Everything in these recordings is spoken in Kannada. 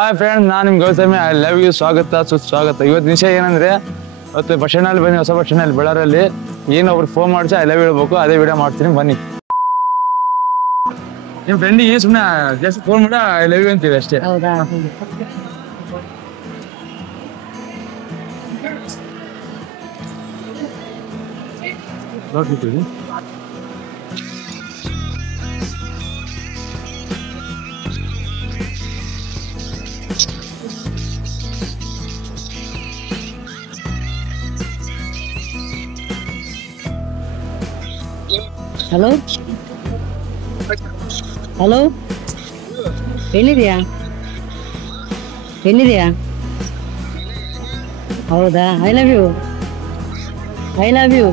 ಹಾಯ್ ಫ್ರೆಂಡ್ಸ್, ನಾನು ನಿಮ್ಮ ಗೌತಮಿ. I love you. ಸ್ವಾಗತ ಸುಸ್ವಾಗತ. ಇವತ್ತು ವಿಷಯ ಏನಂದರೆ, ಇವತ್ತು ಬಸ್ ಸ್ಟ್ಯಾಂಡಲ್ಲಿ ಬನ್ನಿ, ಹೊಸ ಬಸ್ ಸ್ಟ್ಯಾಂಡಲ್ಲಿ ಬೆಳರಲ್ಲಿ ಏನೊಬ್ರು ಫೋನ್ ಮಾಡಿಸಿ ಐ ಲವ್ ಹೇಳ್ಬೇಕು. ಅದೇ ವಿಡಿಯೋ ಮಾಡ್ತೀನಿ, ಬನ್ನಿ. ನಿಮ್ಮ ಫ್ರೆಂಡಿಗೆ ಸುಮ್ಮನೆ ಜಸ್ಟ್ ಫೋನ್ ಮಾಡಿ ಐ ಲವ್ ಯು ಅಂತೀವಿ ಅಷ್ಟೇ. ಹೌದಾ? ನೋಡ್ಬಿಟ್ಟಿವಿ. ಹಲೋ ಹಲೋ, ಎಲ್ಲಿದೆಯಾ? ಎಲ್ಲಿದೆಯಾ? ಹೌದಾ? I love you. I love you.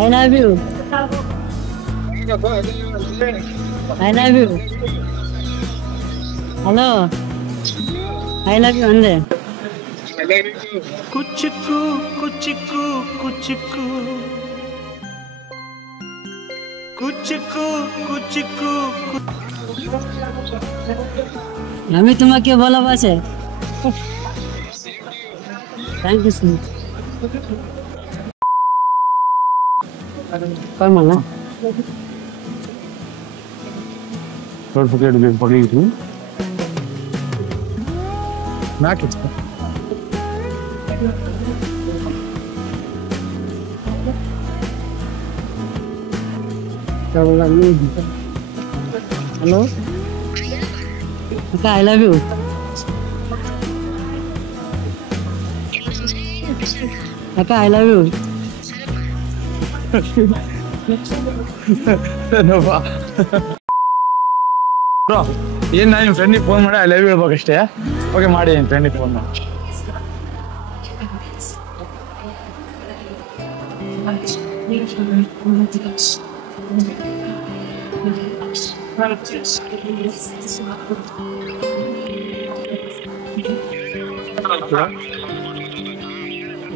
I love you. I love you. Hello, I love you ಅಂದೆ. ಕುಚಿಕ್ಕು ಕುಚಿಕ್ಕು ಕುಚಿಕ್ಕು ಕುಚಿಕ್ಕು ಕುಚಿಕ್ಕು. আমি তোমাকে ভালোবাসি। Thank you so much. কই মালা? Don't forget to leave for you. Not it. Hello ಅಕ್ಕ, ಐ ಲವ್ ಯು. ಅಕ್ಕ, ಐ ಲವ್ ಯು. ಬ್ರೋ, ಏನು ನಾನು ನಿಮ್ಮ ಫ್ರೆಂಡಿಗೆ ಫೋನ್ ಮಾಡಿ ಐ ಲವ್ ಯು ಹೇಳ್ಬೇಕಷ್ಟೇ. ಓಕೆ, ಮಾಡಿ ನಿಮ್ಮ ಫ್ರೆಂಡಿಗೆ ಫೋನ್ ಮಾಡಿ.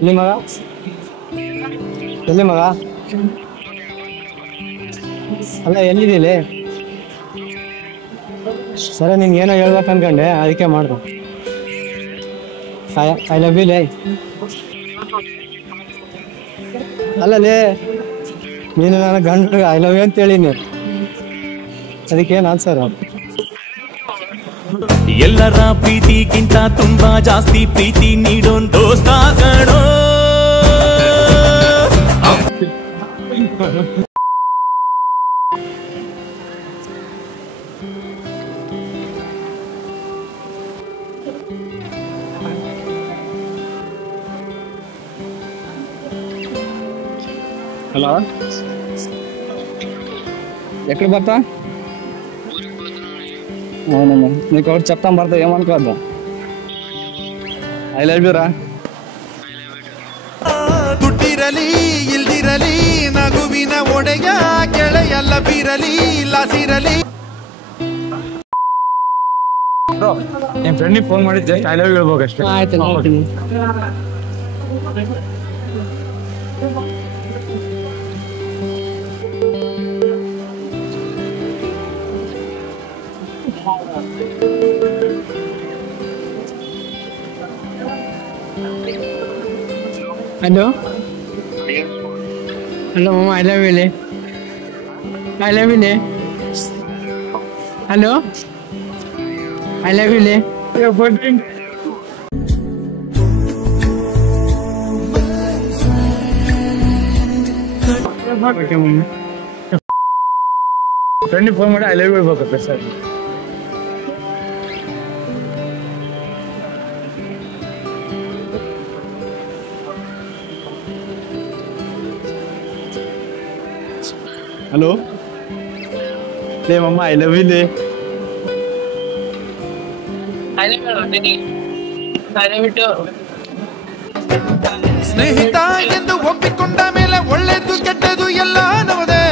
ಎಲ್ಲಿ ಮಗ? ಎಲ್ಲಿ ಮಗ? ಅಲ್ಲ, ಎಲ್ಲಿದ್ದೀಲಿ? ಸರಿ, ನಿನ್ಗೆ ಏನೋ ಹೇಳ್ಬೇಕು ಅನ್ಕೊಂಡೆ, ಅದಕ್ಕೆ ಮಾಡ್ದೆ. ಐ ಲವ್ ಯು ಲೇ. ಅಲ್ಲಲೇ, ನೀನು ನನ್ನ ಗಂಡು ಐ ಲವ್ ಯು ಅಂತ ಹೇಳಿನಿ, ಅದಕ್ಕೇನು ಆನ್ಸರ್? ಎಲ್ಲರ ಪ್ರೀತಿಗಿಂತ ತುಂಬಾ ಜಾಸ್ತಿ ಪ್ರೀತಿ ನೀಡೋನ್ ದೋಸ್ತ ಕಣೋ. హలో, ఎక్కడ భర్త? అవునమ్మా, నీకు ఒకటి చెప్తాను భర్త, ఏమనుకోవద్దు. ఐ లవ్ యూ రా. ದುಡ್ಡಿರಲಿ ಇಲ್ದಿರಲಿ ನಗುವಿನ ಒಡೆಯ ಗೆಳೆಯಲ್ಲ ಬಿರಲಿ ಲಾಸಿರಲಿ. ಬ್ರೋ, ನಿಮ್ಮ ಫ್ರೆಂಡಿಗೆ ಫೋನ್ ಮಾಡಿ ಜಸ್ಟ್ ಐ ಲವ್ ಯು ಹೇಳ್ಬೇಕಷ್ಟೇ. ಆಯ್ತು, ನೋಡ್ತೀನಿ. ಹಲೋ ಹಲೋ ಮಾಮ, ಐ ಲವ್ ಯು ಲೇ. ಐ ಲವ್ ಯು ಲೇ. ಹಲೋ, ಐ ಲವ್ ಯು ಲೇ. ಫ್ರೆಂಡಿಗೆ ಫೋನ್ ಮಾಡಿ ಐ ಲವ್ ಯು ಹೇಳ್ಬೇಕಪ್ಪ ಸರ್. ಹಲೋ ಲೇ ಮಮ್ಮ, ಐ ಲವ್ ಯು ಲೇ. ಸ್ನೇಹಿತ ಎಂದು ಒಪ್ಪಿಕೊಂಡ ಮೇಲೆ ಒಳ್ಳೆದು ಕೆಟ್ಟದು ಎಲ್ಲ ನವದೆ.